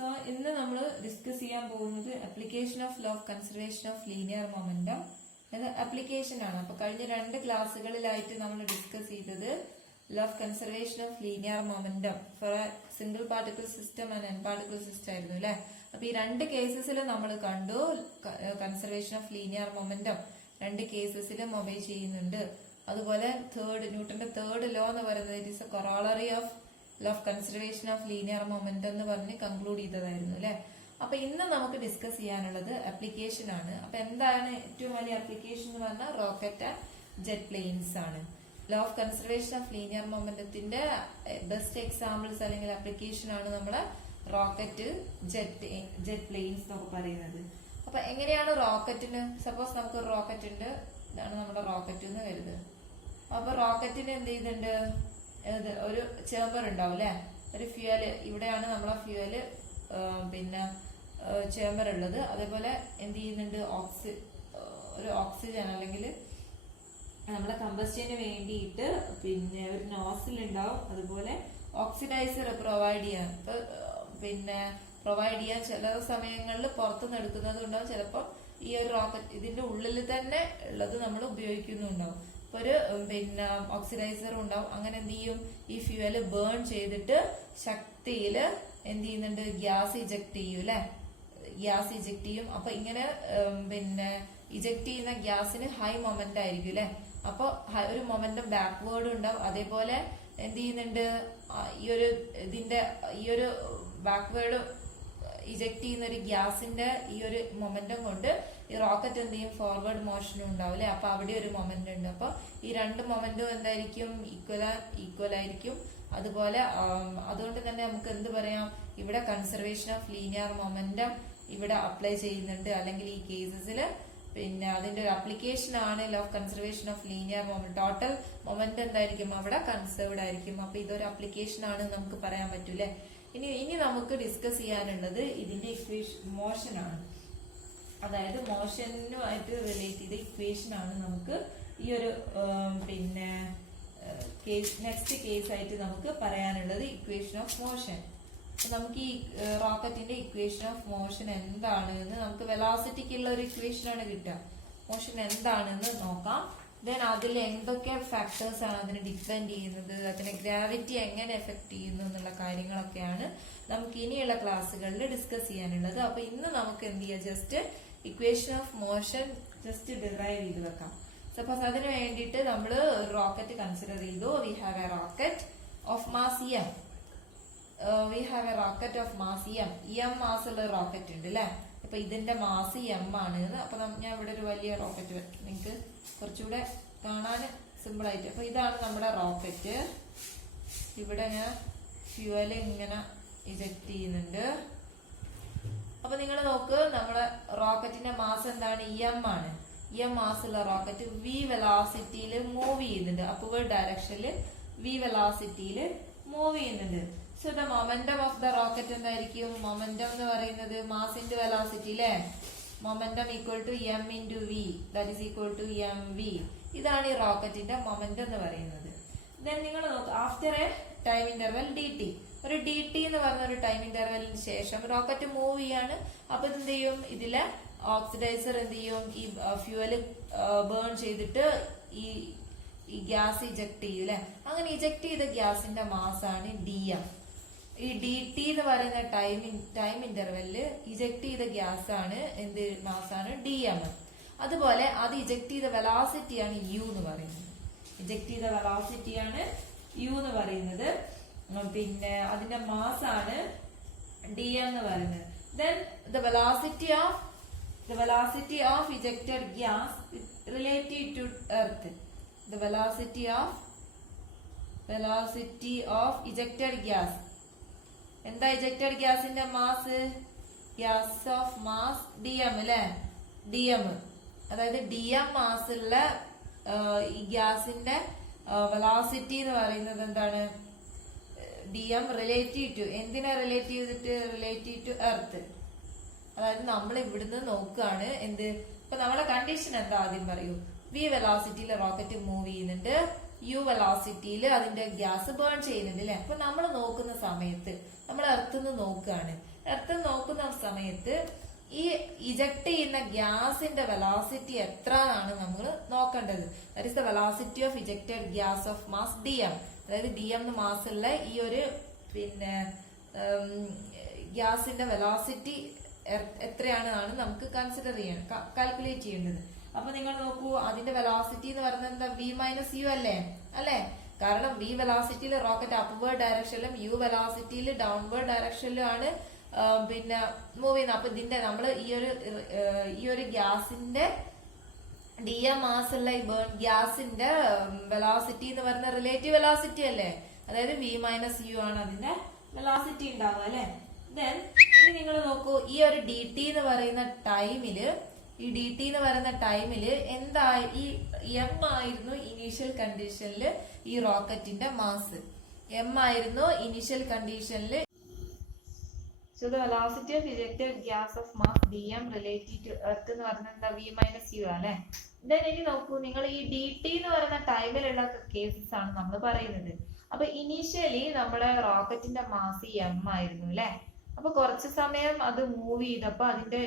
So ഇന്ന് നമ്മൾ discuss ചെയ്യാൻ പോകുന്നത് application of law of conservation of linear momentum എന്ന ആപ്ലിക്കേഷൻ ആണ്. അപ്പൊ കഴിഞ്ഞ 2 ക്ലാസ്സുകളിലായിട്ട് നമ്മൾ ഡിസ്കസ് ചെയ്തത് law of conservation of linear momentum for a single particle system and N particle system ആയിരുന്നു അല്ലെ. അപ്പൊ ഈ 2 കേസസിൽ നമ്മൾ കണ്ടു കൺസർവേഷൻ ഓഫ് ലീനിയർ മൊമെന്റം 2 കേസസിലും ഒബേ ചെയ്യുന്നുണ്ട്. അതുപോലെ ന്യൂട്ടന്റെ തേർഡ് ലോ എന്ന് പറയുന്നത് it is a corollary of law of conservation of linear momentum എന്ന് പറഞ്ഞ് കൺക്ലൂഡ് ചെയ്തതായിരുന്നു അല്ലെ. അപ്പൊ ഇന്ന് നമുക്ക് ഡിസ്കസ് ചെയ്യാനുള്ളത് ആപ്ലിക്കേഷൻ ആണ്. അപ്പൊ എന്താണ് ഏറ്റവും വലിയ ആപ്ലിക്കേഷൻ എന്ന് പറഞ്ഞാൽ റോക്കറ്റ് ആൻഡ് ജെറ്റ് പ്ലെയിൻസ് ആണ്. Law of conservation of linear മൊമെന്റത്തിന്റെ ബെസ്റ്റ് എക്സാമ്പിൾസ് അല്ലെങ്കിൽ ആപ്ലിക്കേഷൻ ആണ് നമ്മളെ റോക്കറ്റ് ജെറ്റ് പ്ലെയിൻസ് എന്നൊക്കെ പറയുന്നത്. അപ്പൊ എങ്ങനെയാണ് റോക്കറ്റിന്, സപ്പോസ് നമുക്ക് റോക്കറ്റ് ഉണ്ട്, ഇതാണ് നമ്മുടെ റോക്കറ്റ് എന്ന് കരുതുക. അപ്പൊ റോക്കറ്റിന് എന്ത് ചെയ്യുന്നുണ്ട്, ഒരു ചേമ്പർ ഉണ്ടാവും അല്ലെ, ഒരു ഫ്യൂവല്, ഇവിടെയാണ് നമ്മളെ ഫ്യൂവല് പിന്നെ ചേമ്പർ ഉള്ളത്. അതേപോലെ എന്ത് ചെയ്യുന്നുണ്ട്, ഒരു ഓക്സിജൻ അല്ലെങ്കിൽ നമ്മളെ കമ്പസ്റ്റന് വേണ്ടിയിട്ട് പിന്നെ ഒരു നോസിൽ ഉണ്ടാവും. അതുപോലെ ഓക്സിഡൈസർ പ്രൊവൈഡ് ചെയ്യാൻ ചില സമയങ്ങളിൽ പുറത്തുനിന്ന് എടുക്കുന്നത് ഉണ്ടാവും. ചിലപ്പോൾ ഈ ഒരു റോക്കറ്റ് ഇതിന്റെ ഉള്ളിൽ തന്നെ ഉള്ളത് നമ്മൾ ഉപയോഗിക്കുന്നുണ്ടാവും. അപ്പൊ ഒരു ഓക്സിഡൈസർ ഉണ്ടാവും. അങ്ങനെ എന്ത് ചെയ്യും, ഈ ഫ്യൂവല് ബേൺ ചെയ്തിട്ട് ശക്തിയില് എന്ത് ചെയ്യുന്നുണ്ട്, ഗ്യാസ് ഇജക്ട് ചെയ്യും അല്ലെ, ഗ്യാസ് ഇജക്ട് ചെയ്യും. അപ്പൊ ഇങ്ങനെ ഇജക്ട് ചെയ്യുന്ന ഗ്യാസിന് ഹൈ മൊമെന്റ് ആയിരിക്കും അല്ലെ. അപ്പൊ ഒരു മൊമെന്റം ബാക്ക്വേർഡ് ഉണ്ടാവും. അതേപോലെ എന്ത് ചെയ്യുന്നുണ്ട്, ഈ ഒരു ബാക്ക്വേർഡ് ഇജക്ട് ചെയ്യുന്ന ഒരു ഗ്യാസിന്റെ ഈ ഒരു മൊമെന്റം കൊണ്ട് ഈ റോക്കറ്റ് എന്ത് ചെയ്യും, ഫോർവേഡ് മോഷനും ഉണ്ടാവും അല്ലെ. അപ്പൊ അവിടെ ഒരു മൊമെന്റ് ഉണ്ട്. അപ്പൊ ഈ 2 മൊമെന്റും എന്തായിരിക്കും, ഈക്വൽ ആയിരിക്കും. അതുപോലെ അതുകൊണ്ട് തന്നെ നമുക്ക് എന്ത് പറയാം, ഇവിടെ കൺസർവേഷൻ ഓഫ് ലീനിയർ മൊമെന്റം ഇവിടെ അപ്ലൈ ചെയ്യുന്നുണ്ട്. അല്ലെങ്കിൽ ഈ കേസസിൽ അതിന്റെ ഒരു ആപ്ലിക്കേഷൻ ആണ് law of conservation of linear moment. Total moment എന്തായിരിക്കും, അവിടെ കൺസേർവ്ഡ് ആയിരിക്കും. അപ്പൊ ഇതൊരു ആപ്ലിക്കേഷൻ ആണ് നമുക്ക് പറയാൻ പറ്റൂലേ. ഇനി നമുക്ക് ഡിസ്കസ് ചെയ്യാനുള്ളത് ഇതിന്റെ മോഷൻ ആണ്. അതായത് മോഷനുമായിട്ട് റിലേറ്റ് ചെയ്ത ഇക്വേഷൻ ആണ് നമുക്ക് ഈ ഒരു നെക്സ്റ്റ് കേസ് ആയിട്ട് നമുക്ക് പറയാനുള്ളത് ഇക്വേഷൻ ഓഫ് മോഷൻ. നമുക്ക് ഈ റോക്കറ്റിന്റെ ഇക്വേഷൻ ഓഫ് മോഷൻ എന്താണ് എന്ന്, നമുക്ക് വെലോസിറ്റിക്കുള്ള ഒരു ഇക്വേഷൻ ആണ് കിട്ടുക. മോഷൻ എന്താണെന്ന് നോക്കാം. ദെൻ അതിൽ എന്തൊക്കെ ഫാക്ടേഴ്സ് ആണ് അതിനെ ഡിപ്പെൻഡ് ചെയ്യുന്നത്, അതിനെ ഗ്രാവിറ്റി എങ്ങനെ എഫക്ട് ചെയ്യുന്നു എന്നുള്ള കാര്യങ്ങളൊക്കെയാണ് നമുക്ക് ഇനിയുള്ള ക്ലാസ്സുകളിൽ ഡിസ്കസ് ചെയ്യാനുള്ളത്. അപ്പൊ ഇന്ന് നമുക്ക് എന്ത് ചെയ്യാം, just equation of motion just derive ചെയ്ത് വെക്കാം. സപ്പോസ് അതിന് വേണ്ടിയിട്ട് നമ്മൾ റോക്കറ്റ് കൺസിഡർ ചെയ്തു. We have A rocket of mass M. M mass ഉള്ള റോക്കറ്റ് ഉണ്ട് അല്ലെ. അപ്പൊ ഇതിന്റെ മാസ് എം ആണ്. അപ്പൊ ഞാൻ ഇവിടെ ഒരു വലിയ റോക്കറ്റ് വെക്കും, നിങ്ങൾക്ക് കുറച്ചുകൂടെ കാണാൻ സിമ്പിൾ ആയിട്ട്. അപ്പൊ ഇതാണ് നമ്മുടെ റോക്കറ്റ്. ഇവിടെ ഞാൻ ഫ്യൂവല് ഇങ്ങനെ ഇജക്ട് ചെയ്യുന്നുണ്ട്. അപ്പൊ നിങ്ങൾ നോക്ക്, നമ്മുടെ റോക്കറ്റിന്റെ മാസ് എന്താണ്, എം ആണ്. എം മാസ് ഉള്ള റോക്കറ്റ് വി വെലോസിറ്റിയിൽ മൂവ് ചെയ്യുന്നുണ്ട്. അപ്വേർഡ് ഡയറക്ഷനിൽ വി വെലോസിറ്റിയിൽ മൂവ് ചെയ്യുന്നുണ്ട്. So the momentum of the rocket എന്തായിരിക്കും, മൊമെന്റം എന്ന് പറയുന്നത് മാസ് ഇൻറ്റു വെലോസിറ്റി അല്ലെ. Momentum equal to m into v, that is equal to m v. ഇതാണ് ഈ റോക്കറ്റിന്റെ മൊമെന്റം എന്ന് പറയുന്നത്. ദെൻ നിങ്ങൾ നോക്കുക, after a time interval d t, ഒരു ഡി ടി എന്ന് പറഞ്ഞ ഒരു ടൈം ഇന്റർവെലിന് ശേഷം റോക്കറ്റ് മൂവ് ചെയ്യാണ്. അപ്പൊ എന്ത് ചെയ്യും, ഇതിലെ ഓക്സിഡൈസർ എന്ത് ചെയ്യും, ഈ ഫ്യൂവല് ബേൺ ചെയ്തിട്ട് ഈ ഗ്യാസ് ഇജക്ട് ചെയ്യും അല്ലെ. അങ്ങനെ ഇജക്ട് ചെയ്ത ഗ്യാസിന്റെ മാസ് ആണ് ഡി എം. ഈ ഡി ടി എന്ന് പറയുന്ന ടൈം ഇന്റർവെല്ലില് ഇജക്ട് ചെയ്ത ഗ്യാസ് ആണ് എന്ത് മാസാണ്, ഡി എം. അതുപോലെ അത് ഇജക്ട് ചെയ്ത വെലോസിറ്റിയാണ് യു എന്ന് പറയുന്നത്. ഇജക്ട് ചെയ്ത വെലോസിറ്റിയാണ് യു എന്ന് പറയുന്നത്. അതിന്റെ മാസ് ആണ് ഡി എം എന്ന് പറയുന്നത്. Then the velocity of ejected gas relative to earth. The velocity of ejected gas എന്താ, ഇജക്റ്റഡ് ഗ്യാസിന്റെ mass, gas of mass d m അല്ലെ. ഡി എം അതായത് ഡി എം മാസ് ഉള്ള ഈ ഗ്യാസിന്റെ വെലോസിറ്റി എന്ന് പറയുന്നത് എന്താണ്, ഡി എം റിലേറ്റീവ് ടു, എന്തിനാ റിലേറ്റീവ് ടു എർത്ത്. അതായത് നമ്മൾ ഇവിടുന്ന് നോക്കുകയാണ് എന്ത്, ഇപ്പൊ നമ്മളെ കണ്ടീഷൻ എന്താ ആദ്യം പറയൂ. വി വെലോസിറ്റിയിൽ റോക്കറ്റ് മൂവ് ചെയ്യുന്നുണ്ട്, യു വെലോസിറ്റിയിൽ അതിന്റെ ഗ്യാസ് ബേൺ ചെയ്യുന്നുണ്ട് അല്ലെ. അപ്പൊ നമ്മൾ നോക്കുന്ന സമയത്ത് നമ്മൾ എർത്ത് നിന്ന് നോക്കുകയാണ്, എർത്ത് നോക്കുന്ന സമയത്ത് ഈ ഇജക്ട് ചെയ്യുന്ന ഗ്യാസിന്റെ വെലോസിറ്റി എത്ര ആണ് നമ്മൾ നോക്കേണ്ടത്. That is the velocity of ejected gas of mass dm. അതായത് dm മാസ് ഉള്ള ഈ ഒരു പിന്നെ ഗ്യാസിന്റെ വെലോസിറ്റി എത്രയാണ് നമുക്ക് കൺസിഡർ ചെയ്യണം, കാൽക്കുലേറ്റ് ചെയ്യേണ്ടത്. അപ്പൊ നിങ്ങൾ നോക്കൂ, അതിന്റെ വെലോസിറ്റി എന്ന് പറയുന്നത് എന്താ, v മൈനസ് യു അല്ലേ? കാരണം v വെലോസിറ്റിയിൽ റോക്കറ്റ് അപ്വേർഡ് ഡയറക്ഷനിലും യു വെലോസിറ്റിയിൽ ഡൗൺവേർഡ് ഡയറക്ഷനിലും ആണ് പിന്നെ മൂവ് ചെയ്യുന്നത്. അപ്പൊ ഇതിന്റെ നമ്മൾ ഈ ഒരു ഗ്യാസിന്റെ dm മാസ് ഉള്ള ഈ ബേൺ ഗ്യാസിന്റെ വെലോസിറ്റി എന്ന് പറയുന്ന റിലേറ്റീവ് വെലോസിറ്റി അല്ലേ? അതായത് v മൈനസ് യു ആണ് അതിന്റെ വെലോസിറ്റി ഉണ്ടാവുക അല്ലെ. ദെൻ ഇനി നിങ്ങൾ നോക്കൂ, ഈ ഒരു dt എന്ന് പറയുന്ന ടൈമില് എന്തായി, ഈ m ആയിരുന്നു ഇനീഷ്യൽ കണ്ടീഷനിൽ ഈ റോക്കറ്റിന്റെ മാസ്, m ആയിരുന്നു ഇനീഷ്യൽ കണ്ടീഷനിൽ. So the velocity of ejected gas of mass dm relative to earth എന്ന് പറയുന്നത് എന്താ, v minus u അല്ലെ. ദെൻ ഇനി നോക്കൂ, നിങ്ങൾ ഈ dt എന്ന് പറയുന്ന ടൈമിലുള്ള കേസസ് ആണ് നമ്മൾ പറയുന്നത്. അപ്പൊ ഇനീഷ്യലി നമ്മുടെ റോക്കറ്റിന്റെ മാസ് m ആയിരുന്നു അല്ലെ. അപ്പൊ കുറച്ച് സമയം അത് മൂവ് ചെയ്തപ്പോ അതിന്റെ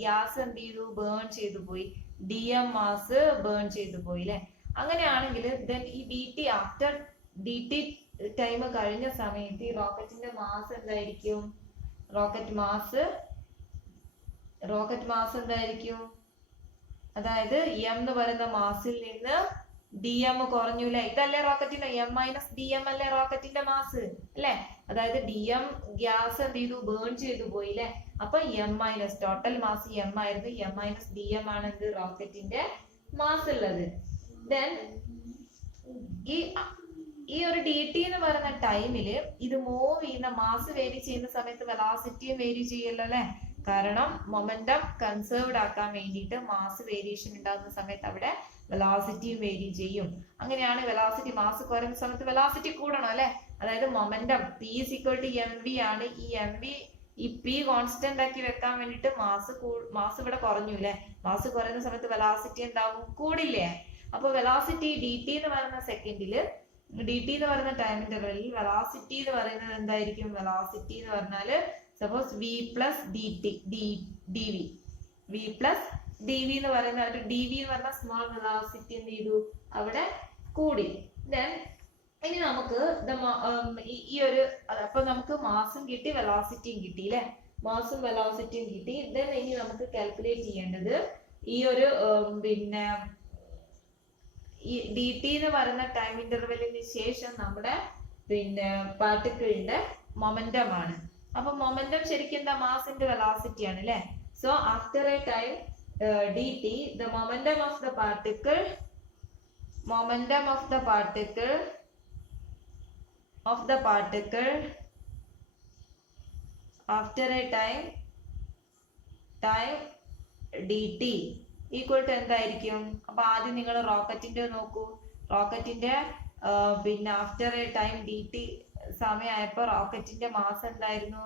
ഗ്യാസ് എന്ത് ചെയ്തു, ബേൺ ചെയ്തു പോയി, dm മാസ് ബേൺ ചെയ്തു പോയി അല്ലെ. അങ്ങനെയാണെങ്കിൽ ദെൻ ഈ ആഫ്റ്റർ dt ടൈം കഴിഞ്ഞ സമയത്ത് ഈ റോക്കറ്റിന്റെ മാസ് എന്തായിരിക്കും, റോക്കറ്റ് മാസ് എന്തായിരിക്കും, അതായത് m എന്ന് പറയുന്ന മാസിൽ നിന്ന് dm കുറഞ്ഞു അല്ലെ. ഇതല്ലേ റോക്കറ്റിന്റെ m മൈനസ് dm അല്ലേ റോക്കറ്റിന്റെ മാസ് അല്ലെ. അതായത് dm ഗ്യാസ് എന്ത് ചെയ്തു, ബേൺ ചെയ്തു പോയി അല്ലെ. അപ്പൊ m minus total mass m ആയിരുന്നു, m മൈനസ് dm ആണ് എന്ത്, റോക്കറ്റിന്റെ മാസ് ഉള്ളത്. ദെൻ ഈ ഒരു dt എന്ന് പറയുന്ന ടൈമില് ഇത് മൂവ് ചെയ്യുന്ന മാസ് വേരി ചെയ്യുന്ന സമയത്ത് വെലോസിറ്റിയും വേരി ചെയ്യല്ലോ അല്ലെ. കാരണം മൊമെന്റം കൺസേർവ്ഡ് ആക്കാൻ വേണ്ടിയിട്ട് മാസ് വേരിയേഷൻ ഉണ്ടാകുന്ന സമയത്ത് അവിടെ വെലോസിറ്റിയും വേരി ചെയ്യും. അങ്ങനെയാണ് വെലോസിറ്റി മാസ് കുറയുന്ന സമയത്ത് വെലോസിറ്റി കൂടണം അല്ലെ. അതായത് momentum p is equal to mv ആണ്. ഈ mv ഈ p കോൺസ്റ്റന്റ് ആക്കി വെക്കാൻ വേണ്ടിയിട്ട് മാസ് ഇവിടെ കുറഞ്ഞു അല്ലെ. മാസ് കുറയുന്ന സമയത്ത് വെലോസിറ്റി എന്താവും, കൂടില്ലേ. അപ്പൊ വെലോസിറ്റി dt എന്ന് പറയുന്ന സെക്കൻഡില്, dt എന്ന് പറയുന്ന ടൈം ഇന്റർവെല്ലിൽ വെലോസിറ്റി എന്ന് പറയുന്നത് എന്തായിരിക്കും, വെലോസിറ്റി എന്ന് പറഞ്ഞാല് സപ്പോസ് v പ്ലസ് dv എന്ന് പറയുന്ന ഒരു dv എന്ന് പറഞ്ഞ സ്മോൾ വെലോസിറ്റി എന്ത് ചെയ്തു, അവിടെ കൂടി. ദെൻ ഇനി നമുക്ക് ഈ ഒരു അപ്പൊ നമുക്ക് മാസും കിട്ടി, വെലോസിറ്റിയും കിട്ടി അല്ലെ. മാസും വെലോസിറ്റിയും കിട്ടി. ദെൻ ഇനി നമുക്ക് കാൽക്കുലേറ്റ് ചെയ്യേണ്ടത് ഈ ഒരു പിന്നെ ഈ dt എന്ന് പറയുന്ന ടൈം ഇന്റർവെല്ലിന് ശേഷം നമ്മുടെ പിന്നെ പാർട്ടിക്കിളിന്റെ മൊമെന്റം ആണ്. അപ്പൊ മൊമെന്റം ശരിക്കും എന്താ, മാസിന്റെ വെലോസിറ്റി ആണ് അല്ലെ. So after a time dt, the momentum of the particle after a time dt equal to എന്തായിരിക്കും. അപ്പൊ ആദ്യം നിങ്ങൾ റോക്കറ്റിന്റെ നോക്കൂ, റോക്കറ്റിന്റെ പിന്നെ ആഫ്റ്റർ എ ടൈം dt സമയമായപ്പോ റോക്കറ്റിന്റെ മാസ് എന്തായിരുന്നു,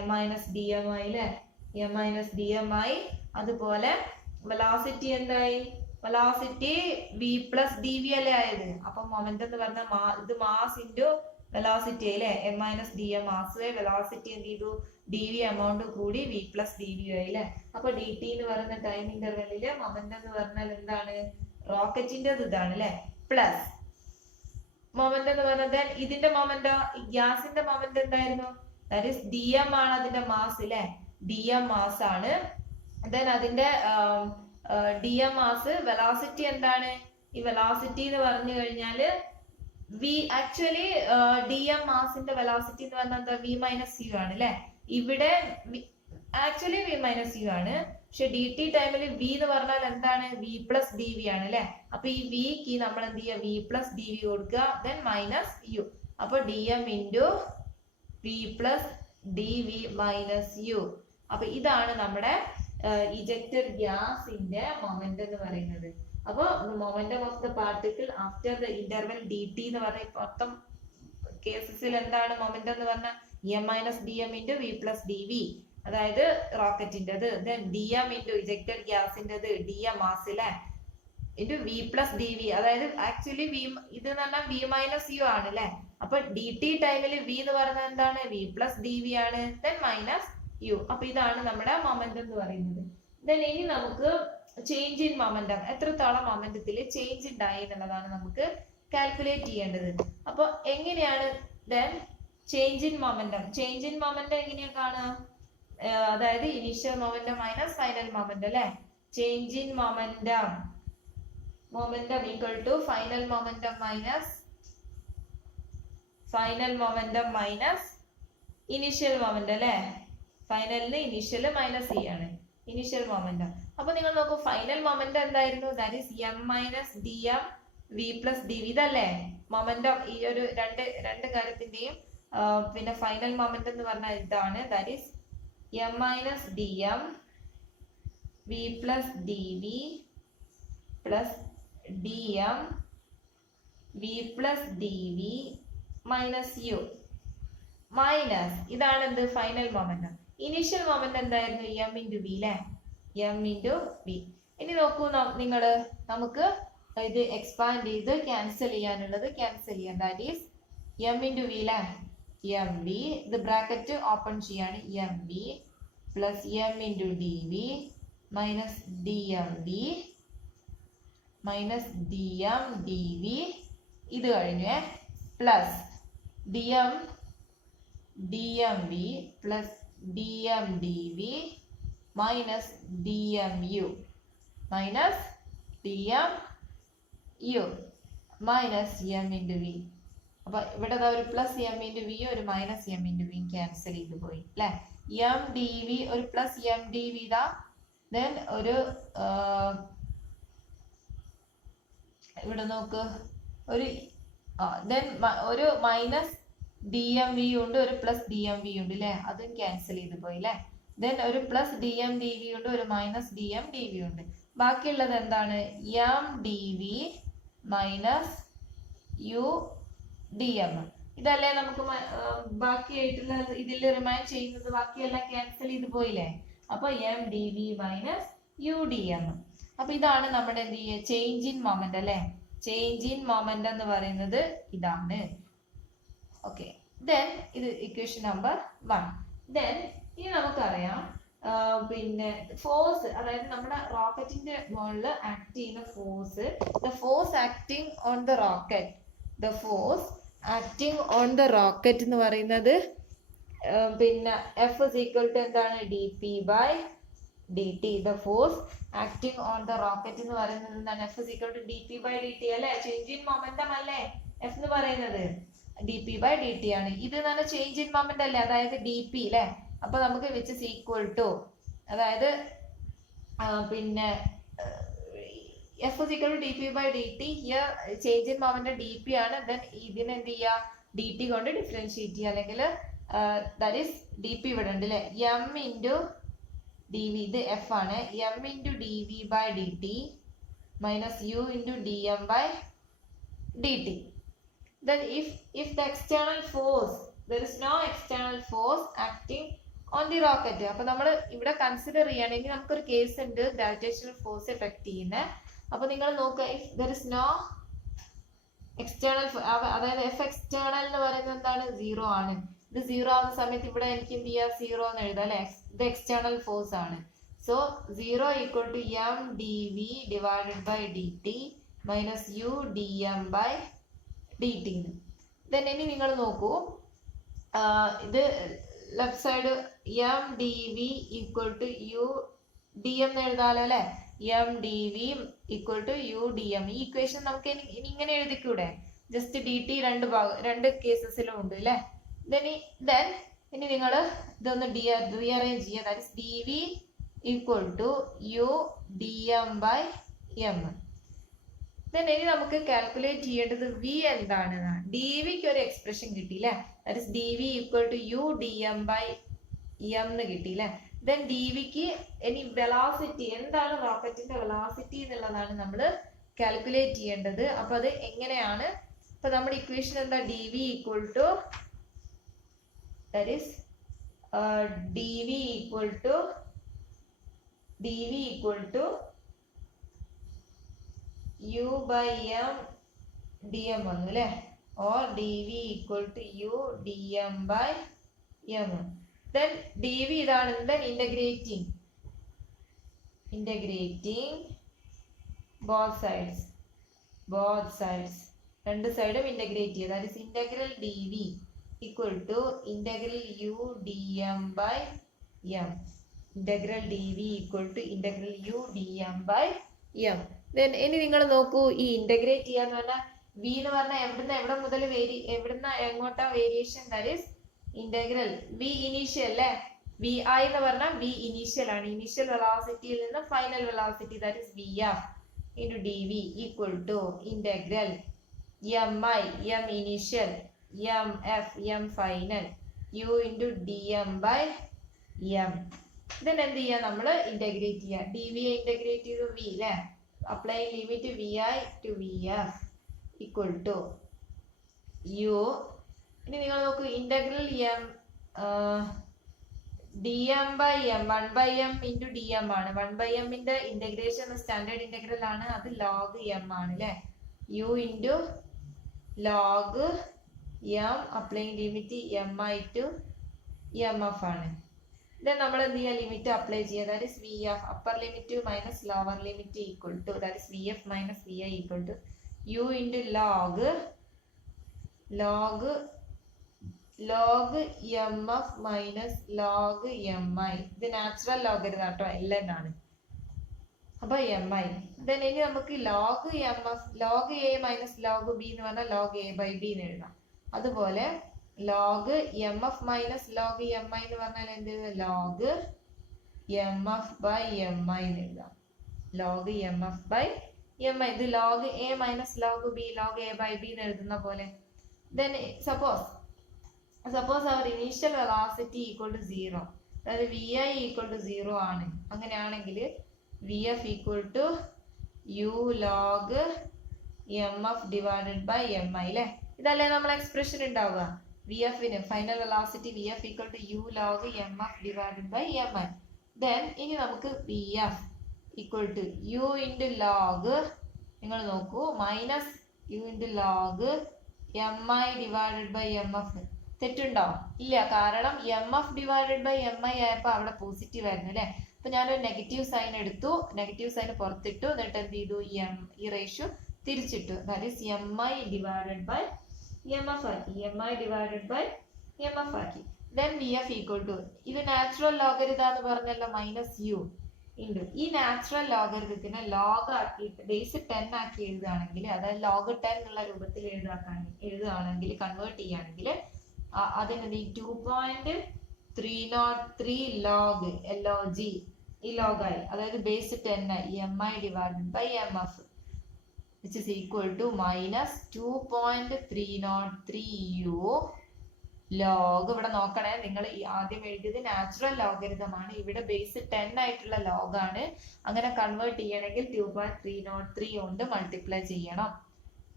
m മൈനസ് dm ആയി അല്ലെ. m മൈനസ് dm ആയി. അതുപോലെ വെലോസിറ്റി എന്തായി, വെലോസിറ്റി v പ്ലസ് dv അല്ലേ ആയത്. അപ്പൊ മൊമെന്റം എന്ന് പറഞ്ഞ ഇത് മാസ് ഇൻറ്റു വെലോസിറ്റി അല്ലേ. m minus dm mass, velocity എന്ത് ചെയ്തു, dv എമൗണ്ട് കൂടി v പ്ലസ് dv ആയി അല്ലെ. അപ്പൊ dt എന്ന് പറയുന്ന ടൈം ഇന്റർവെല്ലില് മൊമെന്റം എന്ന് പറഞ്ഞാൽ എന്താണ്, റോക്കറ്റിന്റെ ഇതാണ് അല്ലെ. പ്ലസ് മൊമെന്റം എന്ന് പറഞ്ഞാൽ ഇതിന്റെ മൊമെന്റോ, ഗ്യാസിന്റെ മൊമെന്റം എന്തായിരുന്നു, ദാറ്റ് ഈസ് dm ആണ് അതിന്റെ മാസ് അല്ലെ. dm മാസ് ആണ്. ദെൻ അതിന്റെ dm മാസ്, വെലോസിറ്റി എന്താണ്, ഈ വെലോസിറ്റി എന്ന് പറഞ്ഞു കഴിഞ്ഞാല് ആക്ച്വലി dm മാസിന്റെ വെലോസിറ്റി എന്ന് പറഞ്ഞാൽ എന്താ, v മൈനസ് യു ആണ് അല്ലെ. ഇവിടെ ആക്ച്വലി v മൈനസ് യു ആണ്. പക്ഷെ dt ടൈമിൽ v എന്ന് പറഞ്ഞാൽ എന്താണ്, v പ്ലസ് dv ആണ് അല്ലെ. അപ്പൊ ഈ vക്ക് നമ്മൾ എന്ത് ചെയ്യുക, v പ്ലസ് dv കൊടുക്കുക, ദെൻ മൈനസ് യു. അപ്പൊ dm into v plus dv minus u. അപ്പൊ ഇതാണ് നമ്മുടെ ഇജക്റ്റഡ് ഗ്യാസിന്റെ മൊമെന്റം എന്ന് പറയുന്നത്. അപ്പൊ momentum of the particle after the interval dt എന്ന് പറഞ്ഞ മൊത്തം കേസസിൽ എന്താണ് മൊമെന്റം എന്ന് പറഞ്ഞാൽ m minus dm into v plus dv, അതായത് റോക്കറ്റിൻ്റെത്. ദെൻ dm ഇൻറ്റു ഇജക്റ്റഡ് ഗ്യാസിൻ്റെത് dm മാസിലെ ഇൻറ്റു v പ്ലസ് dv, അതായത് ആക്ച്വലി v ഇത് എന്ന് പറഞ്ഞാൽ v മൈനസ് യു ആണ് അല്ലെ. അപ്പൊ dt ടൈമിൽ v എന്ന് പറയുന്നത് എന്താണ്, v പ്ലസ് dv ആണ്. Then minus u. അപ്പൊ ഇതാണ് നമ്മുടെ മൊമെന്റം എന്ന് പറയുന്നത്. ദെൻ ഇനി നമുക്ക് ചേഞ്ച് ഇൻ മൊമെന്റം, എത്രത്തോളം മൊമെന്റത്തിൽ ചേഞ്ച് ഉണ്ടായി എന്നുള്ളതാണ് നമുക്ക് കാൽക്കുലേറ്റ് ചെയ്യേണ്ടത്. അപ്പൊ എങ്ങനെയാണ് then change in momentum? Change in momentum എങ്ങനെയാ കാണുക? അതായത് initial momentum minus final momentum അല്ലെ. Change in momentum equal to final momentum minus initial momentum അല്ലെ. ഫൈനലിന് ഇനീഷ്യൽ മൈനസ് ചെയ്യാണ് ഇനീഷ്യൽ മൊമെന്റം. അപ്പൊ നിങ്ങൾ നോക്കൂ, ഫൈനൽ മൊമെന്റം എന്തായിരുന്നു? That is m minus D M V plus d v. ഇതല്ലേ momentum? ഈ ഒരു രണ്ട് കാര്യത്തിന്റെയും പിന്നെ ഫൈനൽ മൊമെന്റം എന്ന് പറഞ്ഞാൽ ഇതാണ്. That is m minus D M V plus d v plus D M V plus d V minus u minus ഇതാണ് എന്ത്? Final momentum. ഇനീഷ്യൽ മൊമെന്റം എന്തായിരുന്നു? എം ഇൻറ്റു വി അല്ലെ. M into v. ഇനി നോക്കൂ നിങ്ങള്, നമുക്ക് ഇത് എക്സ്പാൻഡ് ചെയ്ത് ക്യാൻസൽ ചെയ്യാനുള്ളത് ക്യാൻസൽ ചെയ്യാം. That is M into V അല്ലെ. എം വി, ഇത് ബ്രാക്കറ്റ് ഓപ്പൺ ചെയ്യാണ്. M V plus M into D V minus D M V minus D M D V. ഇത് കഴിഞ്ഞു plus D M V plus D M D V minus D M U minus D M U minus M into V. അപ്പൊ ഇവിടെ ഒരു plus M into V ഒരു minus M into V cancel ചെയ്ത് പോയി അല്ലെ. M D V ഒരു plus M D V ഇതാ. Then ഒരു ഇവിടെ നോക്ക്, ഒരു മൈനസ് ഡി എം വി ഉണ്ട്, ഒരു പ്ലസ് ഡി എം വി ഉണ്ട് അല്ലെ. അതും ക്യാൻസൽ ചെയ്ത് പോയി അല്ലെ. ദെൻ ഒരു plus D M D V ഉണ്ട്, ഒരു minus D M D V ഉണ്ട്. ബാക്കിയുള്ളത് എന്താണ്? M D V minus U D M. ഇതല്ലേ നമുക്ക് ബാക്കിയായിട്ടുള്ള ഇതിൽ റിമൈൻ ചെയ്യുന്നത്. ബാക്കിയെല്ലാം ക്യാൻസൽ ചെയ്ത് പോയില്ലേ. അപ്പൊ M D V minus U D M. അപ്പൊ ഇതാണ് നമ്മുടെ എന്ത് ചെയ്യുക? ചേഞ്ച് ഇൻ മൊമെന്റ് അല്ലെ. ചേഞ്ച് ഇൻ മൊമെന്റ് എന്ന് പറയുന്നത് ഇതാണ്. ഓക്കെ, ദെൻ ഇത് ഇക്വേഷൻ നമ്പർ 1. ദെൻ ഇനി നമുക്കറിയാം പിന്നെ ഫോഴ്സ്, അതായത് നമ്മുടെ റോക്കറ്റിന്റെ മുകളിൽ ആക്ട് ചെയ്യുന്ന force. The force acting on the rocket, എന്ന് പറയുന്നത് പിന്നെ എഫ് ഇസ് ഈക്വൽ ടു എന്താണ്? D P by D T. The force acting on the rocket എന്ന് പറയുന്നത് എന്താണ്? F is equal to D P by D T അല്ലെ. Change in momentum അല്ലേ F എന്ന് പറയുന്നത്. D P by D T ആണ്. ഇത് എന്ന് പറഞ്ഞാൽ ചേഞ്ച് ഇൻ മൊമെന്റ് അല്ലേ, അതായത് ഡി പി അല്ലെ. അപ്പൊ നമുക്ക് വിച്ച് ഇസ് ഈക്വൽ ടു, അതായത് പിന്നെ F is equal to D P by D T. Here change in moment D P ആണ്. ദെൻ ഇതിനെ എന്ത് ചെയ്യുക? ഡി ടി കൊണ്ട് ഡിഫറൻഷിയേറ്റ് ചെയ്യുക, അല്ലെങ്കിൽ ദാറ്റ് ഈസ് ഡി പി ഇവിടെ ഉണ്ട് അല്ലെ. എം ഇൻറ്റു ഡി വി, ഇത് എഫ് ആണ്. M into D V by D T minus U into D M by D T. Then if the external force, there is no external force acting on the rocket. അപ്പൊ നമ്മൾ ഇവിടെ consider ചെയ്യുകയാണെങ്കിൽ നമുക്കൊരു case ഉണ്ട് gravitational force effect ചെയ്യുന്ന. അപ്പൊ നിങ്ങൾ നോക്കുക, if there is no external, അതായത് എഫ് എക്സ്റ്റേണൽ എന്ന് പറയുന്നത് എന്താണ്? 0 ആണ്. ഇത് 0 ആവുന്ന സമയത്ത് ഇവിടെ എനിക്ക് എന്ത് ചെയ്യാം? 0 എന്ന് എഴുതാം അല്ലെ. ഇത് എക്സ്റ്റേണൽ ഫോഴ്സ് ആണ്. So 0 equal to M D V divided by D T minus U D M by D T. Then ഇനി നിങ്ങൾ നോക്കൂ, ഇത് left side M D V equal to U D M എന്ന് എഴുതാലോ അല്ലെ. M D V equal to U D M. ഈ equation നമുക്ക് ഇനി ഇങ്ങനെ എഴുതിക്കൂടെ? ജസ്റ്റ് ഡി ടി രണ്ട് കേസസിലും ഉണ്ട് അല്ലെ. ദെൻ ഇനി നിങ്ങൾ ഇതൊന്ന് റീഅറേഞ്ച് ചെയ്യുക. That is D V equal to U D M by M. Then ഇനി നമുക്ക് കാൽക്കുലേറ്റ് ചെയ്യേണ്ടത് വി എന്താണ്? ഡി വിക്ക് ഒരു എക്സ്പ്രഷൻ കിട്ടിയില്ലേ. That is D V equal to U D M by M എന്ന് കിട്ടിയില്ലേ. ദെൻ ഡി വിക്ക് ഇനി വെലോസിറ്റി എന്താണ്? റോക്കറ്റിന്റെ വെലോസിറ്റി എന്നുള്ളതാണ് നമ്മൾ കാൽക്കുലേറ്റ് ചെയ്യേണ്ടത്. അപ്പൊ അത് എങ്ങനെയാണ്? അപ്പൊ നമ്മുടെ ഇക്വേഷൻ എന്താ? D V equal to that is D V equal to U by M D M വന്നു അല്ലെ. Or D V equal to U D M by M. then dv ഇതാണ്, then integrating both sides രണ്ട് സൈഡും integrate ചെയ്യുക. that is integral dv equal to integral u dm by m. integral dv equal to integral u dm by m. then ഇനി നിങ്ങൾ നോക്കൂ, ഈ integrate ചെയ്യാന്ന് പറഞ്ഞാൽ v എന്ന് പറഞ്ഞാൽ എവിടെ മുതൽ എവിടുന്ന എങ്ങോട്ടാ variation, that is integral v initial അല്ലേ, vi എന്ന് പറഞ്ഞാൽ v ഇനീഷ്യൽ ആണ്, ഇനീഷ്യൽ വെലോസിറ്റിയിൽ നിന്ന് final velocity, that is vf into dv equal to integral mi, m initial, mf, m final, u into dm by m. then എന്ത് ചെയ്യാം, നമ്മൾ integrate ചെയ്യാം. dv integrate ചെയ്തു v അല്ലേ, apply limit vi to vf equal to u. ഇനി നിങ്ങൾ നോക്കൂ, integral m dm by m 1 by m into dm ആണ്. 1 by m ന്റെ ഇന്റഗ്രേഷൻ സ്റ്റാൻഡേർഡ് ഇന്റഗ്രൽ ആണ്, അത് log m ആണ് അല്ലേ. u into log m apply limit mi to mf ആണ്. then നമ്മൾ എന്ത് ചെയ്യുക, ലിമിറ്റ് അപ്ലൈ ചെയ്യുക, that is vf upper limit minus lower limit equal to, that is vf minus vi equal to u into log mf minus log mi. ഇത് natural logarithm കേട്ടോ, ln ആണ്, അപ്പൊ mi. then ഇനി നമുക്ക് log mf log a minus log b എന്ന് പറഞ്ഞാൽ log a by b എന്ന് എഴുതാം. അതുപോലെ log mf minus log mi എന്ന് പറഞ്ഞാൽ എന്ത്, log mf by mi എന്ന് എഴുതാം, log mf by mi. ഇത് log a minus log b log a by b എന്ന് എഴുതുന്ന പോലെ. then suppose our initial velocity equal to 0, അതായത് vi equal to 0 ആണ്. അങ്ങനെയാണെങ്കിൽ vf equal to u log mf divided by mi അല്ലേ, ഇതല്ലേ നമ്മൾ എക്സ്പ്രഷൻ ഉണ്ടാവുക. vf ന് final velocity vf equal to u log mf divided by mi. then ഇനി നമുക്ക് vf equal to u into log, നിങ്ങൾ നോക്കൂ, minus u into log mi divided by mf. തെറ്റുണ്ടോ? ഇല്ല, കാരണം mf ഡിവൈഡഡ് ബൈ mi ആയപ്പോൾ അവിടെ positive ആയിരുന്നു അല്ലേ. അപ്പൊ ഞാനൊരു നെഗറ്റീവ് സൈൻ എടുത്തു, നെഗറ്റീവ് സൈൻ പുറത്തിട്ടു, എന്നിട്ട് എന്ത് ചെയ്തു, ഈ റേഷ്യോ തിരിച്ചിട്ടു, that is mi divided by mf ആക്കി, mi ഡിവൈഡഡ് ബൈ mf ആക്കി. then vf ഈക്വൽ ടു, ഇത് നാച്ചുറൽ ലോഗരിതം എന്ന് പറഞ്ഞല്ലോ, മൈനസ് u ഇൻറ്റു ഈ നാച്ചുറൽ ലോഗരിതത്തിനെ ലോഗ് ആക്കിയിട്ട് ബേസ് 10 ആക്കി എഴുതുകയാണെങ്കിൽ, അതായത് ലോഗ് 10 എന്നുള്ള രൂപത്തിൽ എഴുതുകയാണെങ്കിൽ കൺവേർട്ട് ചെയ്യുകയാണെങ്കിൽ അതിന് 2.303 log log ഈ ലോഗായി, അതായത് ബേസ് 10 ആയി mi divided by mf which is equal to minus 2.303 u log. ഇവിടെ നോക്കണേ, നിങ്ങൾ ആദ്യം എഴുതിയത് നാച്ചുറൽ ലോഗരിതമാണ്, ഇവിടെ ബേസ് 10 ആയിട്ടുള്ള ലോഗാണ്. അങ്ങനെ കൺവേർട്ട് ചെയ്യണമെങ്കിൽ 2.303 കൊണ്ട് മൾട്ടിപ്ലൈ ചെയ്യണം,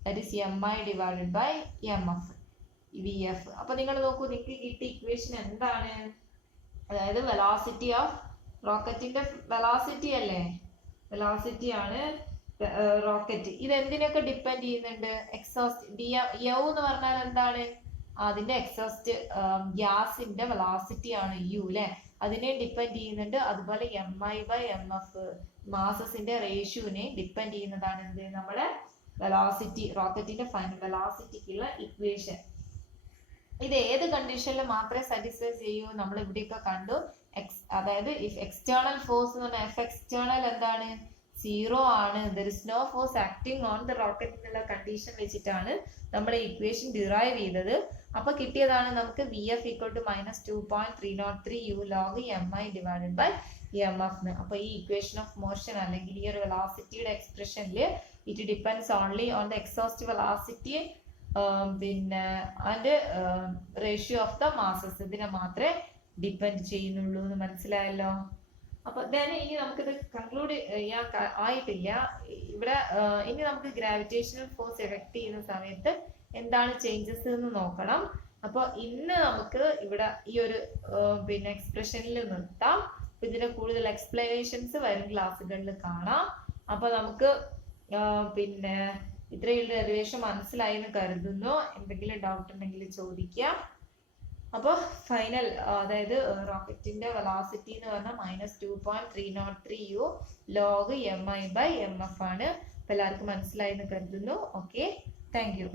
that is mi divided by mf vf. അപ്പൊ നിങ്ങൾ നോക്കൂ, നിങ്ങൾക്ക് കിട്ടിയ ഇക്വേഷൻ എന്താണ്, അതായത് വെലോസിറ്റി ഓഫ് റോക്കറ്റിന്റെ വെലോസിറ്റി അല്ലേ, വെലോസിറ്റി ആണ് റോക്കറ്റ്. ഇത് എന്തിനൊക്കെ ഡിപ്പെൻഡ് ചെയ്യുന്നുണ്ട്, എക്സോസ്റ്റ് യു എന്ന് പറഞ്ഞാൽ എന്താണ്, അതിന്റെ എക്സോസ്റ്റ് ഗ്യാസിന്റെ വെലോസിറ്റി ആണ് യു അല്ലെ, അതിനെ ഡിപ്പെൻഡ് ചെയ്യുന്നുണ്ട്. അതുപോലെ mi ബൈ mf മാസസിന്റെ റേഷ്യോനെ ഡിപ്പെൻഡ് ചെയ്യുന്നതാണ് എന്ത്, നമ്മുടെ വെലോസിറ്റി, റോക്കറ്റിന്റെ ഫൈനൽ വെലോസിറ്റിക്കുള്ള ഇക്വേഷൻ. ഇത് ഏത് കണ്ടീഷനിൽ മാത്രമേ സാറ്റിസ്ഫൈ ചെയ്യൂ, നമ്മൾ ഇവിടെയൊക്കെ കണ്ടു. അതായത് ഇഫ് എക്സ്റ്റേണൽ ഫോഴ്സ് എന്ന് പറഞ്ഞാൽ എഫ് എക്സ്റ്റേണൽ എന്താണ്, 0 ആണ്, there is no force acting on the rocket എന്നുള്ള കണ്ടീഷൻ വെച്ചിട്ടാണ് നമ്മൾ ഇക്വേഷൻ ഡിറൈവ് ചെയ്തത്. അപ്പൊ കിട്ടിയതാണ് നമുക്ക് vf equal to minus 2.303 u log mi divided by mf. അപ്പൊ ഈ ഇക്വേഷൻ ഓഫ് മോഷൻ അല്ലെങ്കിൽ ഈ ഒരു വെലോസിറ്റിയുടെ എക്സ്പ്രഷനിൽ it depends only on the exhaust velocity പിന്നെ and ratio of the masses, ഇതിനെ മാത്രമേ ഡിപ്പെൻഡ് ചെയ്യുന്നുള്ളൂ എന്ന് മനസ്സിലായല്ലോ. അപ്പൊ ഇനി നമുക്കിത് കൺക്ലൂഡ് ചെയ്യാൻ ആയിട്ടില്ല. ഇവിടെ ഇനി നമുക്ക് ഗ്രാവിറ്റേഷണൽ ഫോഴ്സ് എഫക്ട് ചെയ്യുന്ന സമയത്ത് എന്താണ് ചേഞ്ചസ് എന്ന് നോക്കണം. അപ്പൊ ഇന്ന് നമുക്ക് ഇവിടെ ഈ ഒരു പിന്നെ എക്സ്പ്രഷനിൽ നിർത്താം. ഇതിന്റെ കൂടുതൽ എക്സ്പ്ലനേഷൻസ് വരും ക്ലാസ്സുകളിൽ കാണാം. അപ്പൊ നമുക്ക് പിന്നെ ഇത്രയും ഡെറിവേഷൻ മനസ്സിലായി എന്ന് കരുതുന്നു. എന്തെങ്കിലും ഡൗട്ട് ഉണ്ടെങ്കിൽ ചോദിക്കാം. അപ്പോൾ ഫൈനൽ അതായത് റോക്കറ്റിന്റെ വെലോസിറ്റി എന്ന് പറഞ്ഞാൽ -2.303 log mi/mf ആണ്. അപ്പോൾ എല്ലാവർക്കും മനസ്സിലായി എന്ന് കരുതുന്നു. Okay, thank you.